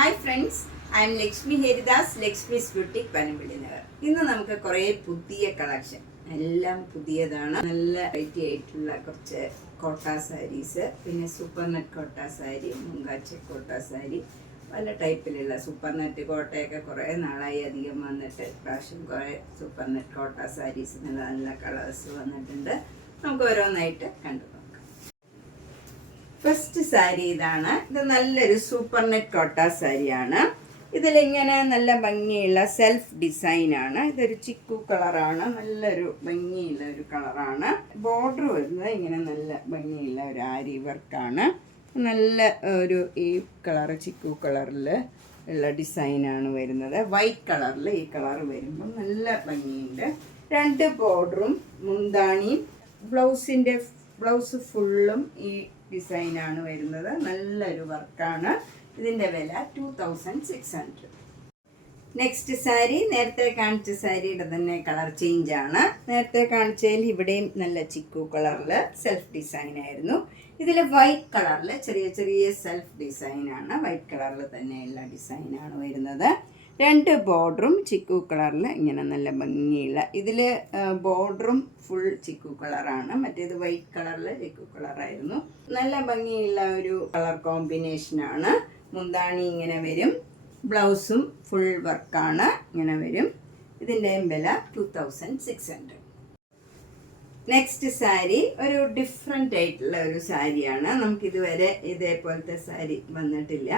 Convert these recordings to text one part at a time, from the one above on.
Hi friends, I M Lakshmi Haridas, Lakshmi's boutique Panampilly Nagar. ഇന്ന് നമുക്ക് കുറേ പുതിയ കളക്ഷൻ, എല്ലാം പുതിയതാണ്. നല്ല വെറൈറ്റി ആയിട്ടുള്ള കുറച്ച് കോട്ട സാരീസ്, പിന്നെ സൂപ്പർ നെറ്റ് കോട്ട സാരി, മുങ്കാച്ചി കോട്ട സാരി, പല ടൈപ്പിലുള്ള സൂപ്പർ നെറ്റ് കോട്ടയൊക്കെ കുറേ നാളായി അധികം വന്നിട്ട് പ്രാവശ്യം കുറേ സൂപ്പർ നെറ്റ് കോട്ട സാരീസ് നല്ല നല്ല കളേഴ്സ് വന്നിട്ടുണ്ട്. നമുക്ക് ഓരോന്നായിട്ട് കണ്ടു നോക്കാം. ഫസ്റ്റ് സാരി ഇതാണ്. ഇത് നല്ലൊരു സൂപ്പർ നെറ്റ് കോട്ട സാരിയാണ്. ഇതിലിങ്ങനെ നല്ല ഭംഗിയുള്ള സെൽഫ് ഡിസൈനാണ്. ഇതൊരു ചിക്കു കളറാണ്, നല്ലൊരു ഭംഗിയുള്ള ഒരു കളറാണ്. ബോർഡർ വരുന്നത് ഇങ്ങനെ നല്ല ഭംഗിയുള്ള ഒരു ആരി വർക്കാണ്. നല്ല ഒരു ഈ കളർ ചിക്കു കളറിൽ ഉള്ള ഡിസൈനാണ് വരുന്നത്. വൈറ്റ് കളറിൽ ഈ കളർ വരുമ്പോൾ നല്ല ഭംഗിയുണ്ട്. രണ്ട് ബോർഡറും മുന്താണിയും ബ്ലൗസ് ഫുള്ളും ഈ ഡിസൈനാണ് വരുന്നത്. നല്ലൊരു വർക്കാണ്. ഇതിൻ്റെ വില 2600. നെക്സ്റ്റ് സാരി നേരത്തെ കാണിച്ച സാരിയുടെ തന്നെ കളർ ചേഞ്ച് ആണ്. നേരത്തെ കാണിച്ചതിൽ ഇവിടെയും നല്ല ചിക്കു കളറിൽ സെൽഫ് ഡിസൈൻ ആയിരുന്നു. ഇതിൽ വൈറ്റ് കളറിൽ ചെറിയ ചെറിയ സെൽഫ് ഡിസൈനാണ്. വൈറ്റ് കളറിൽ തന്നെയുള്ള ഡിസൈനാണ് വരുന്നത്. രണ്ട് ബോർഡറും ചിക്കു കളറിൽ ഇങ്ങനെ നല്ല ഭംഗിയുള്ള, ഇതിൽ ബോർഡറും ഫുൾ ചിക്കു കളറാണ്, മറ്റേത് വൈറ്റ് കളറിൽ ചിക്കു കളറായിരുന്നു. നല്ല ഭംഗിയുള്ള ഒരു കളർ കോമ്പിനേഷനാണ്. മുന്താണി ഇങ്ങനെ വരും, ബ്ലൗസും ഫുൾ വർക്കാണ് ഇങ്ങനെ വരും. ഇതിൻ്റെയും വില 2600. നെക്സ്റ്റ് സാരി ഒരു ഡിഫറെൻ്റ് ആയിട്ടുള്ള ഒരു സാരിയാണ്. നമുക്കിതുവരെ ഇതേപോലത്തെ സാരി വന്നിട്ടില്ല.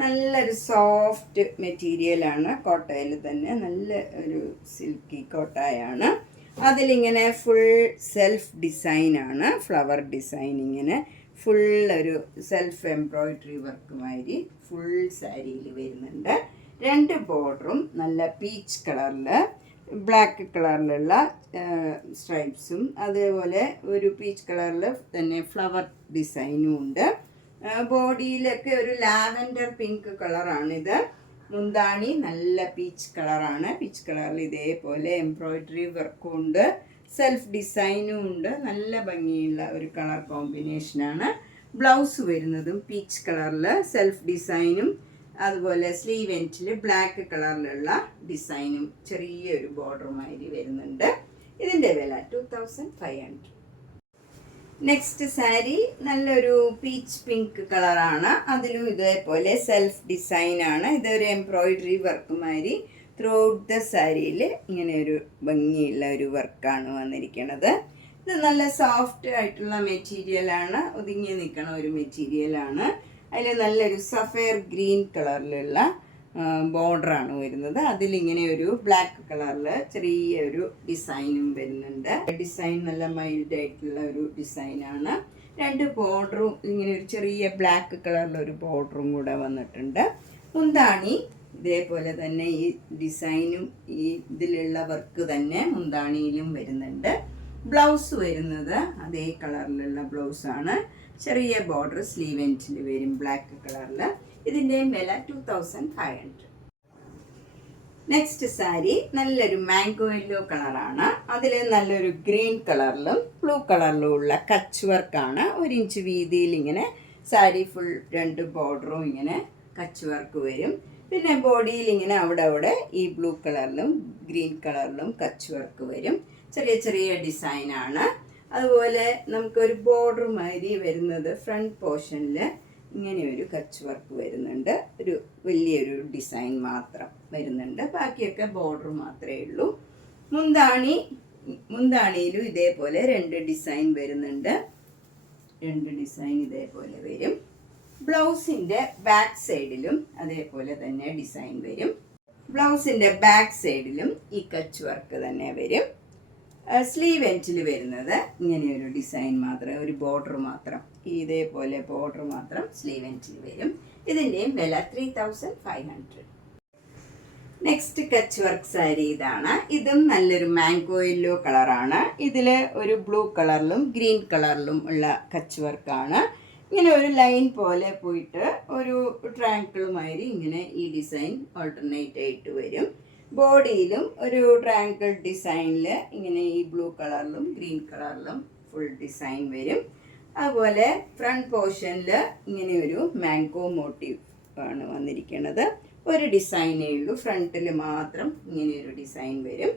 നല്ലൊരു സോഫ്റ്റ് മെറ്റീരിയലാണ്, കോട്ടയിൽ തന്നെ നല്ല ഒരു സിൽക്കി കോട്ടയാണ്. അതിലിങ്ങനെ ഫുൾ സെൽഫ് ഡിസൈനാണ്, ഫ്ലവർ ഡിസൈൻ ഇങ്ങനെ ഫുൾ ഒരു സെൽഫ് എംബ്രോയിഡറി വർക്ക് മാതിരി ഫുൾ സാരിയിൽ വരുന്നുണ്ട്. രണ്ട് ബോർഡറും നല്ല പീച്ച് കളറിൽ ബ്ലാക്ക് കളറിലുള്ള സ്ട്രൈപ്സും അതേപോലെ ഒരു പീച്ച് കളറിൽ തന്നെ ഫ്ലവർ ഡിസൈനും ഉണ്ട്. ബോഡിയിലൊക്കെ ഒരു ലാവൻഡർ പിങ്ക് കളറാണിത്. മുന്താണി നല്ല പീച്ച് കളറാണ്. പീച്ച് കളറിൽ ഇതേപോലെ എംബ്രോയിഡറി വർക്കും ഉണ്ട്, സെൽഫ് ഡിസൈനും ഉണ്ട്. നല്ല ഭംഗിയുള്ള ഒരു കളർ കോമ്പിനേഷനാണ്. ബ്ലൗസ് വരുന്നതും പീച്ച് കളറിൽ സെൽഫ് ഡിസൈനും അതുപോലെ സ്ലീവ് എൻഡിൽ ബ്ലാക്ക് കളറിലുള്ള ഡിസൈനും ചെറിയൊരു ബോർഡറുമാതിരി വരുന്നുണ്ട്. ഇതിൻ്റെ വില 2500. നെക്സ്റ്റ് സാരി നല്ലൊരു പീച്ച് പിങ്ക് കളറാണ്. അതിലും ഇതേപോലെ സെൽഫ് ഡിസൈനാണ്. ഇതൊരു എംബ്രോയിഡറി വർക്ക് മാതിരി ത്രൂ ഔട്ട് ദ സാരിയിൽ ഇങ്ങനെ ഒരു ഭംഗിയുള്ള ഒരു വർക്കാണ് വന്നിരിക്കുന്നത്. ഇത് നല്ല സോഫ്റ്റ് ആയിട്ടുള്ള മെറ്റീരിയലാണ്, ഒതുങ്ങി നിൽക്കണ ഒരു മെറ്റീരിയലാണ്. അതിൽ നല്ലൊരു സഫയർ ഗ്രീൻ കളറിലുള്ള ബോർഡറാണ് വരുന്നത്. അതിലിങ്ങനെ ഒരു ബ്ലാക്ക് കളറിൽ ചെറിയൊരു ഡിസൈനും വരുന്നുണ്ട്. ഡിസൈൻ നല്ല മൈൽഡ് ആയിട്ടുള്ള ഒരു ഡിസൈനാണ്. രണ്ട് ബോർഡറും ഇങ്ങനെ ഒരു ചെറിയ ബ്ലാക്ക് കളറിലൊരു ബോർഡറും കൂടെ വന്നിട്ടുണ്ട്. മുന്താണി ഇതേപോലെ തന്നെ ഈ ഡിസൈനും ഈ ഇതിലുള്ള വർക്ക് തന്നെ മുന്താണിയിലും വരുന്നുണ്ട്. ബ്ലൗസ് വരുന്നത് അതേ കളറിലുള്ള ബ്ലൗസാണ്. ചെറിയ ബോർഡർ സ്ലീവ് എൻഡിൽ വരും ബ്ലാക്ക് കളറിൽ. ഇതിൻ്റെയും വില 2500. നെക്സ്റ്റ് സാരി നല്ലൊരു മാംഗോ യെല്ലോ കളറാണ്. അതിൽ നല്ലൊരു ഗ്രീൻ കളറിലും ബ്ലൂ കളറിലും ഉള്ള കച്ച് വർക്കാണ്. 1 ഇഞ്ച് വീതിയിൽ ഇങ്ങനെ സാരി ഫുൾ രണ്ട് ബോർഡറും ഇങ്ങനെ കച്ച് വർക്ക് വരും. പിന്നെ ബോഡിയിൽ ഇങ്ങനെ അവിടെ ഈ ബ്ലൂ കളറിലും ഗ്രീൻ കളറിലും കച്ച് വർക്ക് വരും. ചെറിയ ചെറിയ ഡിസൈനാണ്. അതുപോലെ നമുക്കൊരു ബോർഡർ മാതിരി വരുന്നത് ഫ്രണ്ട് പോർഷനിൽ ഇങ്ങനെ ഒരു കച്ച് വർക്ക് വരുന്നുണ്ട്. ഒരു വലിയൊരു ഡിസൈൻ മാത്രം വരുന്നുണ്ട്, ബാക്കിയൊക്കെ ബോർഡർ മാത്രമേ ഉള്ളൂ. മുന്താണിയിലും ഇതേപോലെ രണ്ട് ഡിസൈൻ വരുന്നുണ്ട്. രണ്ട് ഡിസൈൻ ഇതേപോലെ വരും. ബ്ലൗസിൻ്റെ ബാക്ക് സൈഡിലും അതേപോലെ തന്നെ ഡിസൈൻ വരും. ബ്ലൗസിൻ്റെ ബാക്ക് സൈഡിലും ഈ കച്ച് വർക്ക് തന്നെ വരും. സ്ലീവ് എൻഡിൽ വരുന്നത് ഇങ്ങനെയൊരു ഡിസൈൻ മാത്രം, ഒരു ബോർഡർ മാത്രം, ഇതേപോലെ ബോർഡർ മാത്രം സ്ലീവ് എൻഡിൽ വരും. ഇതിൻ്റെയും വില 3500. നെക്സ്റ്റ് കച്ച് വർക്ക് സാരി ഇതാണ്. ഇതും നല്ലൊരു മാംഗോ യെല്ലോ കളറാണ്. ഇതിൽ ഒരു ബ്ലൂ കളറിലും ഗ്രീൻ കളറിലും ഉള്ള കച്ച് വർക്കാണ്. ഇങ്ങനെ ഒരു ലൈൻ പോലെ പോയിട്ട് ഒരു ട്രയാങ്കിളുമാതിരി ഇങ്ങനെ ഈ ഡിസൈൻ ഓൾട്ടർനേറ്റ് ആയിട്ട് വരും. ബോഡിയിലും ഒരു ട്രയാങ്കിൾ ഡിസൈനിൽ ഇങ്ങനെ ഈ ബ്ലൂ കളറിലും ഗ്രീൻ കളറിലും ഫുൾ ഡിസൈൻ വരും. അതുപോലെ ഫ്രണ്ട് പോർഷനിൽ ഇങ്ങനെ ഒരു മാംഗോ മോട്ടീവ് ആണ് വന്നിരിക്കുന്നത്. ഒരു ഡിസൈനേ ഉള്ളൂ, ഫ്രണ്ടിൽ മാത്രം ഇങ്ങനെയൊരു ഡിസൈൻ വരും.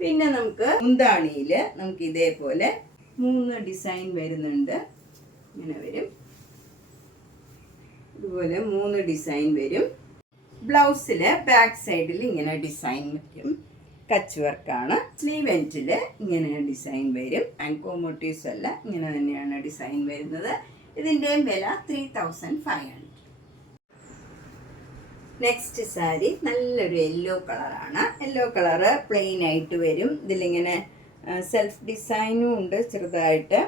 പിന്നെ നമുക്ക് മുന്താണിയിൽ നമുക്ക് ഇതേപോലെ 3 ഡിസൈൻ വരുന്നുണ്ട്. ഇങ്ങനെ വരും, ഇതുപോലെ 3 ഡിസൈൻ വരും. ബ്ലൗസിൽ ബാക്ക് സൈഡിൽ ഇങ്ങനെ ഡിസൈൻ വരും, കച്ച് വർക്കാണ്. സ്ലീവ് എൻഡിൽ ഇങ്ങനെ ഡിസൈൻ വരും. ആങ്കോ മോട്ടീവ്സ് അല്ല, ഇങ്ങനെ തന്നെയാണ് ഡിസൈൻ വരുന്നത്. ഇതിൻ്റെയും വില 3500. നെക്സ്റ്റ് സാരി നല്ലൊരു യെല്ലോ കളറാണ്. യെല്ലോ കളറ് പ്ലെയിൻ ആയിട്ട് വരും. ഇതിലിങ്ങനെ സെൽഫ് ഡിസൈനും ഉണ്ട് ചെറുതായിട്ട്.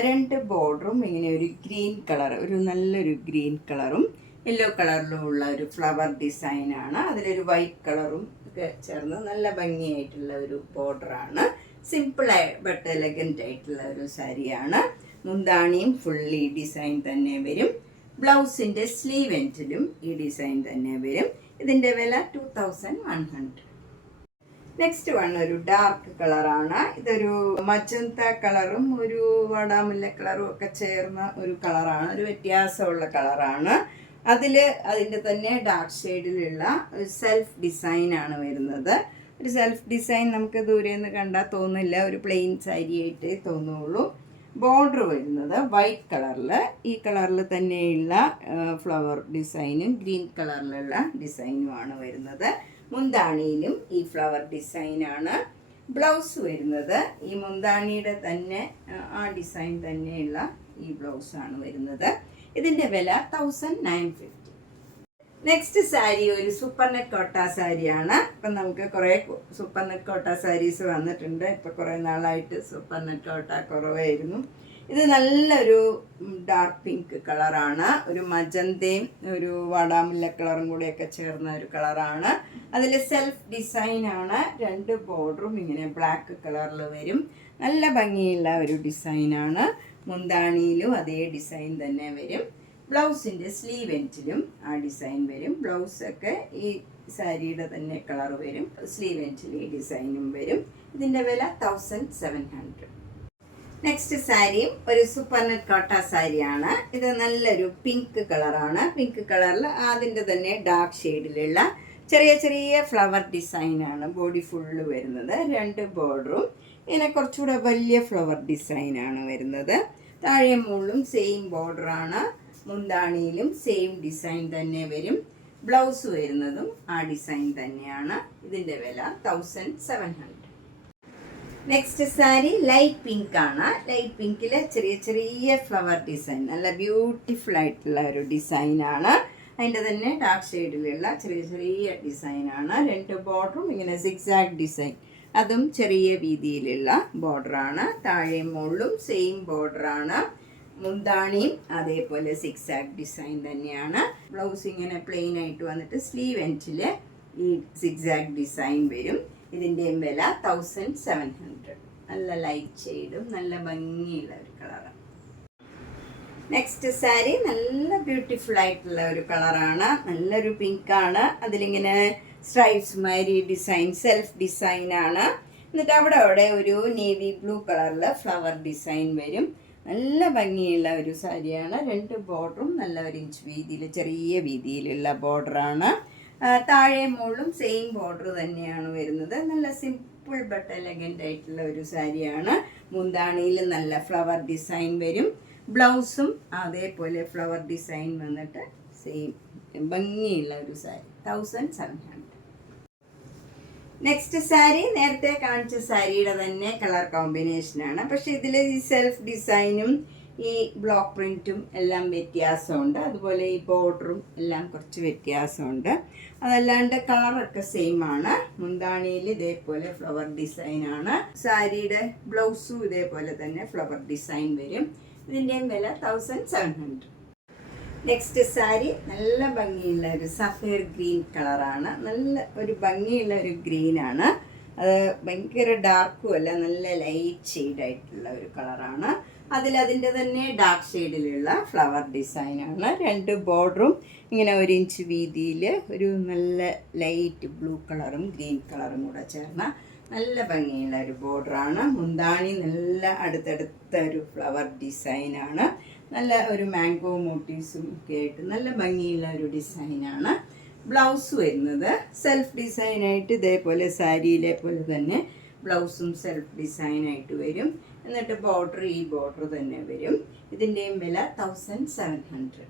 2 ബോർഡറും ഇങ്ങനെ ഒരു ഗ്രീൻ കളർ, ഒരു നല്ലൊരു ഗ്രീൻ കളറും യെല്ലോ കളറിലും ഉള്ള ഒരു ഫ്ലവർ ഡിസൈനാണ്. അതിലൊരു വൈറ്റ് കളറും ഒക്കെ ചേർന്ന് നല്ല ഭംഗിയായിട്ടുള്ള ഒരു ബോർഡറാണ്. സിമ്പിളായി ബട്ട് എലഗൻ്റ് ആയിട്ടുള്ള ഒരു സാരിയാണ്. മുന്താണിയും ഫുള്ളി ഡിസൈൻ തന്നെ വരും. ബ്ലൗസിൻ്റെ സ്ലീവ് എൻഡിലും ഈ ഡിസൈൻ തന്നെ വരും. ഇതിൻ്റെ വില 2100. നെക്സ്റ്റ് വൺ ഒരു ഡാർക്ക് കളറാണ്. ഇതൊരു മജന്ത കളറും ഒരു വാടാമുല്ല കളറും ഒക്കെ ചേർന്ന ഒരു കളറാണ്. ഒരു വ്യത്യാസമുള്ള കളറാണ്. അതിൻ്റെ തന്നെ ഡാർക്ക് ഷെയ്ഡിലുള്ള ഒരു സെൽഫ് ഡിസൈനാണ് വരുന്നത്. ഒരു സെൽഫ് ഡിസൈൻ നമുക്ക് ദൂരെ നിന്ന് കണ്ടാൽ തോന്നില്ല, ഒരു പ്ലെയിൻ സാരിയായിട്ടേ തോന്നുള്ളൂ. ബോർഡർ വരുന്നത് വൈറ്റ് കളറിൽ, ഈ കളറിൽ തന്നെയുള്ള ഫ്ലവർ ഡിസൈനും ഗ്രീൻ കളറിലുള്ള ഡിസൈനുമാണ് വരുന്നത്. മുന്താണിയിലും ഈ ഫ്ലവർ ഡിസൈനാണ്. ബ്ലൗസ് വരുന്നത് ഈ മുന്താണിയുടെ തന്നെ ആ ഡിസൈൻ തന്നെയുള്ള ഈ ബ്ലൗസാണ് വരുന്നത്. ഇതിൻ്റെ വില 1950. നെക്സ്റ്റ് സാരി ഒരു സൂപ്പർ നെറ്റ് കോട്ട സാരിയാണ്. ഇപ്പം നമുക്ക് കുറേ സൂപ്പർ നെറ്റ് കോട്ട സാരീസ് വന്നിട്ടുണ്ട്. ഇപ്പം കുറേ നാളായിട്ട് സൂപ്പർ നെറ്റ് കോട്ട കുറവായിരുന്നു. ഇത് നല്ലൊരു ഡാർക്ക് പിങ്ക് കളറാണ്. ഒരു മജന്തയും ഒരു വാടാമുല്ല കളറും കൂടെയൊക്കെ ചേർന്ന ഒരു കളറാണ്. അതിൽ സെൽഫ് ഡിസൈനാണ്. 2 ബോർഡറും ഇങ്ങനെ ബ്ലാക്ക് കളറിൽ വരും. നല്ല ഭംഗിയുള്ള ഒരു ഡിസൈനാണ്. മുന്താണിയിലും അതേ ഡിസൈൻ തന്നെ വരും. ബ്ലൗസിൻ്റെ സ്ലീവ് എൻഡിലും ആ ഡിസൈൻ വരും. ബ്ലൗസൊക്കെ ഈ സാരിയുടെ തന്നെ കളർ വരും. സ്ലീവ് എൻഡിൽ ഈ ഡിസൈനും വരും. ഇതിൻ്റെ വില 1700. നെക്സ്റ്റ് സാരിയും ഒരു സൂപ്പർ നെറ്റ് കോട്ട സാരിയാണ്. ഇത് നല്ലൊരു പിങ്ക് കളറാണ്. പിങ്ക് കളറിൽ അതിൻ്റെ തന്നെ ഡാർക്ക് ഷെയ്ഡിലുള്ള ചെറിയ ചെറിയ ഫ്ലവർ ഡിസൈനാണ് ബോഡി ഫുള്ള് വരുന്നത്. 2 ബോർഡറും ഇങ്ങനെ കുറച്ചുകൂടെ വലിയ ഫ്ലവർ ഡിസൈനാണ് വരുന്നത്. താഴെ മുകളിലും സെയിം ബോർഡറാണ്. മുന്താണിയിലും സെയിം ഡിസൈൻ തന്നെ വരും. ബ്ലൗസ് വരുന്നതും ആ ഡിസൈൻ തന്നെയാണ്. ഇതിൻ്റെ വില 1700. നെക്സ്റ്റ് സാരി ലൈറ്റ് പിങ്ക് ആണ്. ലൈറ്റ് പിങ്കിൽ ചെറിയ ചെറിയ ഫ്ലവർ ഡിസൈൻ, നല്ല ബ്യൂട്ടിഫുൾ ആയിട്ടുള്ള ഒരു ഡിസൈനാണ്. അതിൻ്റെ തന്നെ ഡാർക്ക് ഷെയ്ഡിലുള്ള ചെറിയ ചെറിയ ഡിസൈനാണ്. 2 ബോർഡറും ഇങ്ങനെ സിക്സാഗ് ഡിസൈൻ, അതും ചെറിയ വീതിയിലുള്ള ബോർഡറാണ്. താഴെ മുകളിലും സെയിം ബോർഡറാണ്. മുന്താണിയും അതേപോലെ സിക്സാഗ് ഡിസൈൻ തന്നെയാണ്. ബ്ലൗസ് ഇങ്ങനെ പ്ലെയിൻ ആയിട്ട് വന്നിട്ട് സ്ലീവ് എൻഡിൽ ഈ സിക്സാഗ് ഡിസൈൻ വരും. ഇതിൻ്റെയും വില 1700. നല്ല ലൈറ്റ് ഷെയ്ഡും നല്ല ഭംഗിയുള്ള ഒരു കളറാണ്. നെക്സ്റ്റ് സാരി നല്ല ബ്യൂട്ടിഫുൾ ആയിട്ടുള്ള ഒരു കളറാണ്. നല്ലൊരു പിങ്കാണ്. അതിലിങ്ങനെ സ്ട്രൈപ്സ് മാതിരി ഡിസൈൻ, സെൽഫ് ഡിസൈനാണ്. എന്നിട്ട് അവിടെ ഒരു നേവി ബ്ലൂ കളറിൽ ഫ്ലവർ ഡിസൈൻ വരും. നല്ല ഭംഗിയുള്ള ഒരു സാരിയാണ്. 2 ബോർഡറും നല്ല 1 ഇഞ്ച് വീതിയിൽ, ചെറിയ വീതിയിലുള്ള ബോർഡറാണ്. താഴെ മുകളിലും സെയിം ബോർഡർ തന്നെയാണ് വരുന്നത്. നല്ല സിമ്പിൾ ബട്ട് എലഗൻ്റ് ആയിട്ടുള്ള ഒരു സാരിയാണ്. മുന്താണിയിൽ നല്ല ഫ്ലവർ ഡിസൈൻ വരും. ബ്ലൗസും അതേപോലെ ഫ്ലവർ ഡിസൈൻ വന്നിട്ട് സെയിം ഭംഗിയുള്ള ഒരു സാരി. 1700. നെക്സ്റ്റ് സാരി നേരത്തെ കാണിച്ച സാരിയുടെ തന്നെ കളർ കോമ്പിനേഷനാണ്. പക്ഷെ ഇതിൽ ഈ സെൽഫ് ഡിസൈനും ഈ ബ്ലോക്ക് പ്രിൻറ്റും എല്ലാം വ്യത്യാസമുണ്ട്. അതുപോലെ ഈ ബോർഡറും എല്ലാം കുറച്ച് വ്യത്യാസമുണ്ട്. അതല്ലാണ്ട് കളറൊക്കെ സെയിം ആണ്. മുന്താണിയിൽ ഇതേപോലെ ഫ്ലവർ ഡിസൈനാണ്. സാരിയുടെ ബ്ലൗസും ഇതേപോലെ തന്നെ ഫ്ലവർ ഡിസൈൻ വരും. ഇതിൻ്റെയും വില 1700. നെക്സ്റ്റ് സാരി നല്ല ഭംഗിയുള്ള ഒരു സഫയർ ഗ്രീൻ കളറാണ്. നല്ല ഒരു ഭംഗിയുള്ള ഒരു ഗ്രീനാണ്. അത് ഭയങ്കര ഡാർക്കും അല്ല, നല്ല ലൈറ്റ് ഷെയ്ഡായിട്ടുള്ള ഒരു കളറാണ്. അതിൻ്റെ തന്നെ ഡാർക്ക് ഷെയ്ഡിലുള്ള ഫ്ലവർ ഡിസൈനാണ്. 2 ബോർഡറും ഇങ്ങനെ 1 ഇഞ്ച് വീതിയിൽ ഒരു നല്ല ലൈറ്റ് ബ്ലൂ കളറും ഗ്രീൻ കളറും കൂടെ ചേർന്ന നല്ല ഭംഗിയുള്ള ഒരു ബോർഡറാണ്. മുന്താണി നല്ല അടുത്തടുത്ത ഒരു ഫ്ലവർ ഡിസൈനാണ്. നല്ല ഒരു മാംഗോ മോട്ടീവ്സും ഒക്കെ ആയിട്ട് നല്ല ഭംഗിയുള്ള ഒരു ഡിസൈനാണ്. ബ്ലൗസ് വരുന്നത് സെൽഫ് ഡിസൈനായിട്ട് ഇതേപോലെ സാരിയിലെ പോലെ തന്നെ ബ്ലൗസും സെൽഫ് ഡിസൈനായിട്ട് വരും. എന്നിട്ട് ബോർഡർ ഈ ബോർഡർ തന്നെ വരും. ഇതിൻ്റെയും വില 1700.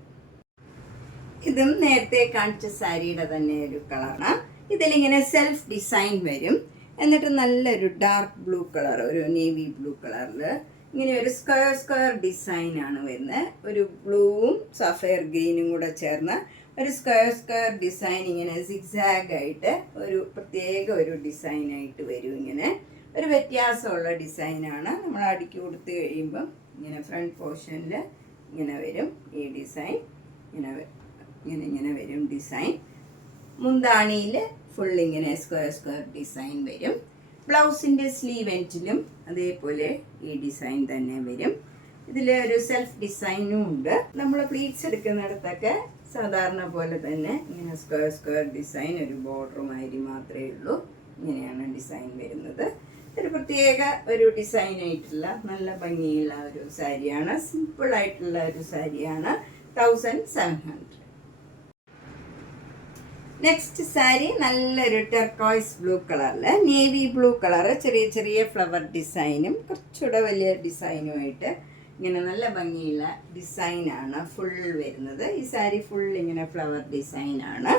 ഇതും നേരത്തെ കാണിച്ച സാരിയുടെ തന്നെ ഒരു കളറാണ്. ഇതിലിങ്ങനെ സെൽഫ് ഡിസൈൻ വരും. എന്നിട്ട് നല്ലൊരു ഡാർക്ക് ബ്ലൂ കളർ, ഒരു നേവി ബ്ലൂ കളറിൽ ഇങ്ങനെ ഒരു സ്ക്വയർ ഡിസൈനാണ് വരുന്നത്. ഒരു ബ്ലൂവും സഫയർ ഗ്രീനും കൂടെ ചേർന്ന് ഒരു സ്ക്വയർ ഡിസൈൻ ഇങ്ങനെ സിഗ്സാഗ് ആയിട്ട് ഒരു പ്രത്യേക ഒരു ഡിസൈനായിട്ട് വരും. ഇങ്ങനെ ഒരു വ്യത്യാസമുള്ള ഡിസൈനാണ്. നമ്മൾ അടുക്കി കൊടുത്തു കഴിയുമ്പം ഇങ്ങനെ ഫ്രണ്ട് പോർഷനിൽ ഇങ്ങനെ വരും ഈ ഡിസൈൻ. ഇങ്ങനെ വരും ഡിസൈൻ. മുന്താണിയിൽ ഫുൾ ഇങ്ങനെ സ്ക്വയർ ഡിസൈൻ വരും. ബ്ലൗസിൻ്റെ സ്ലീവ് എൻഡിലും അതേപോലെ ഈ ഡിസൈൻ തന്നെ വരും. ഇതിൽ ഒരു സെൽഫ് ഡിസൈനും ഉണ്ട്. നമ്മൾ പ്ലീറ്റ്സ് എടുക്കുന്നിടത്തൊക്കെ സാധാരണ പോലെ തന്നെ ഇങ്ങനെ സ്ക്വയർ ഡിസൈൻ, ഒരു ബോർഡറുമാതിരി മാത്രമേ ഉള്ളൂ. ഇങ്ങനെയാണ് ഡിസൈൻ വരുന്നത്. ഒരു പ്രത്യേക ഒരു ഡിസൈനായിട്ടുള്ള നല്ല ഭംഗിയുള്ള ഒരു സാരിയാണ്. സിമ്പിളായിട്ടുള്ള ഒരു സാരിയാണ്. 1700. നെക്സ്റ്റ് സാരി നല്ലൊരു ടെർക്കോയ്സ് ബ്ലൂ കളറിൽ നേവി ബ്ലൂ കളറ്, ചെറിയ ഫ്ലവർ ഡിസൈനും കുറച്ചുകൂടെ വലിയ ഡിസൈനുമായിട്ട് ഇങ്ങനെ നല്ല ഭംഗിയുള്ള ഡിസൈനാണ് ഫുൾ വരുന്നത്. ഈ സാരി ഫുൾ ഇങ്ങനെ ഫ്ലവർ ഡിസൈനാണ്.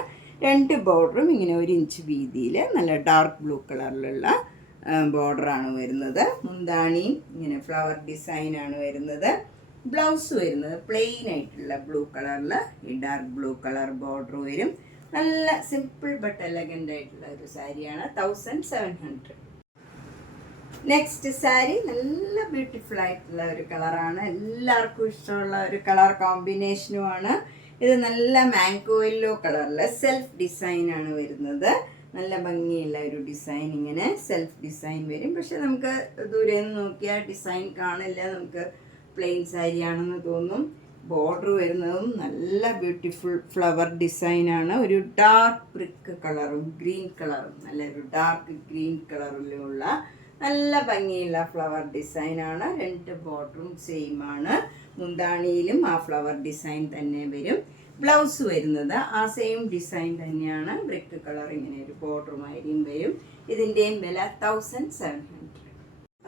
2 ബോർഡറും ഇങ്ങനെ 1 ഇഞ്ച് വീതിയിൽ നല്ല ഡാർക്ക് ബ്ലൂ കളറിലുള്ള ബോർഡറാണ് വരുന്നത്. മുന്താണിയും ഇങ്ങനെ ഫ്ലവർ ഡിസൈനാണ് വരുന്നത്. ബ്ലൗസ് വരുന്നത് പ്ലെയിൻ ആയിട്ടുള്ള ബ്ലൂ കളറിൽ ഈ ഡാർക്ക് ബ്ലൂ കളർ ബോർഡർ വരും. നല്ല സിമ്പിൾ ബട്ട് എലഗൻ്റ് ആയിട്ടുള്ള ഒരു സാരിയാണ്. 1700. നെക്സ്റ്റ് സാരി നല്ല ബ്യൂട്ടിഫുൾ ആയിട്ടുള്ള ഒരു കളറാണ്. എല്ലാവർക്കും ഇഷ്ടമുള്ള ഒരു കളർ കോമ്പിനേഷനുമാണ്. ഇത് നല്ല മാംഗോ യെല്ലോ കളറിൽ സെൽഫ് ഡിസൈനാണ് വരുന്നത്. നല്ല ഭംഗിയുള്ള ഒരു ഡിസൈൻ, ഇങ്ങനെ സെൽഫ് ഡിസൈൻ വരും. പക്ഷെ നമുക്ക് ദൂരെ നിന്ന് നോക്കിയാൽ ഡിസൈൻ കാണില്ല, നമുക്ക് പ്ലെയിൻ സാരിയാണെന്ന് തോന്നും. ബോർഡർ വരുന്നതും നല്ല ബ്യൂട്ടിഫുൾ ഫ്ലവർ ഡിസൈനാണ്. ഒരു ഡാർക്ക് ബ്രിക്ക് കളറും ഗ്രീൻ കളറും നല്ലൊരു ഡാർക്ക് ഗ്രീൻ കളറിലുള്ള നല്ല ഭംഗിയുള്ള ഫ്ലവർ ഡിസൈനാണ്. 2 ബോർഡറും സെയിം ആണ്. മുന്താണിയിലും ആ ഫ്ലവർ ഡിസൈൻ തന്നെ വരും. ബ്ലൗസ് വരുന്നത് ആ സെയിം ഡിസൈൻ തന്നെയാണ്. ബ്രിക്ക് കളർ ഇങ്ങനെ ഒരു ബോർഡറുമായിരിക്കും വരും. ഇതിൻ്റെയും വില 1700.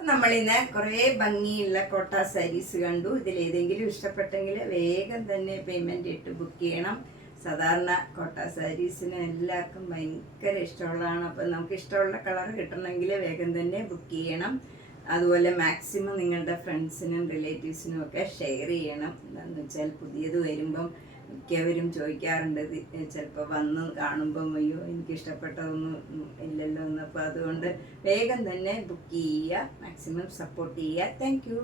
നമ്മളിന്ന് കുറേ ഭംഗിയുള്ള കോട്ട സാരീസ് കണ്ടു. ഇതിലേതെങ്കിലും ഇഷ്ടപ്പെട്ടെങ്കിൽ വേഗം തന്നെ പേയ്മെൻറ്റ് ഇട്ട് ബുക്ക് ചെയ്യണം. സാധാരണ കോട്ട സാരീസിന് എല്ലാവർക്കും ഭയങ്കര ഇഷ്ടമുള്ളതാണ്. അപ്പം നമുക്ക് ഇഷ്ടമുള്ള കളർ കിട്ടണമെങ്കിൽ വേഗം തന്നെ ബുക്ക് ചെയ്യണം. അതുപോലെ മാക്സിമം നിങ്ങളുടെ ഫ്രണ്ട്സിനും റിലേറ്റീവ്സിനും ഒക്കെ ഷെയർ ചെയ്യണം. എന്താണെന്ന് വെച്ചാൽ പുതിയത് വരുമ്പം മിക്കവരും ചോദിക്കാറുണ്ട്, ചിലപ്പോൾ വന്ന് കാണുമ്പം അയ്യോ എനിക്ക് ഇഷ്ടപ്പെട്ടതൊന്നും ഇല്ലല്ലോ എന്ന്. അപ്പോൾ അതുകൊണ്ട് വേഗം തന്നെ ബുക്ക് ചെയ്യുക, മാക്സിമം സപ്പോർട്ട് ചെയ്യുക. Thank you.